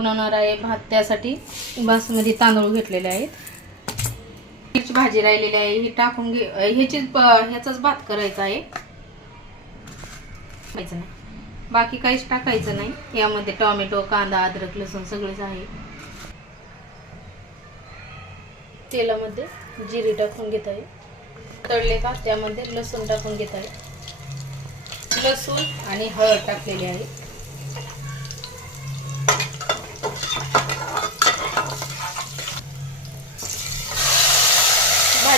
बनवणार आहे भात. त्यासाठी बासमती तांदूळ घेतलेले आहेत. भाजी राहिलेली आहे. ही टाकून घे ह्याचीच ह्याचाच भात करायचा आहे. बाकी काहीच टाकायचं नाही. यामध्ये टोमॅटो कांदा अद्रक लसूण सगळेच आहे. तेलामध्ये जिरी टाकून घेत आहे. तळले का? त्यामध्ये लसूण टाकून घेत आहे. लसूण आणि हळद टाकलेली आहे.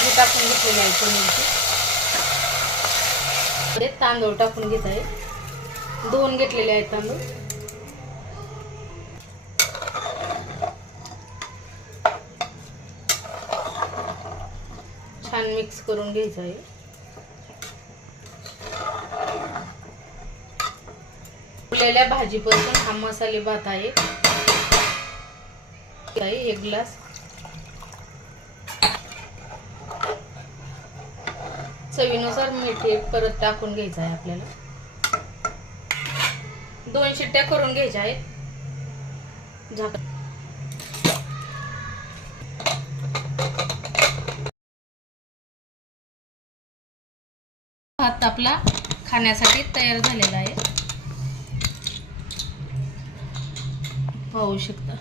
भाजी टाकून घेतलेली आहे पनीरची तांदूळ टाकून घेत आहे. दोन घेतलेले आहेत तांदूळ. छान मिक्स करून घ्यायचं आहे. भाजीपासून हा मसाले भात आहे. आहे एक ग्लास चवीनुसार मीठ परत टाकून घ्यायचं आहे आपल्याला. दोन शिट्ट्या करून घ्यायच्या आहेत. झाक भात आपला खाण्यासाठी तयार झालेला आहे. पाहू शकता.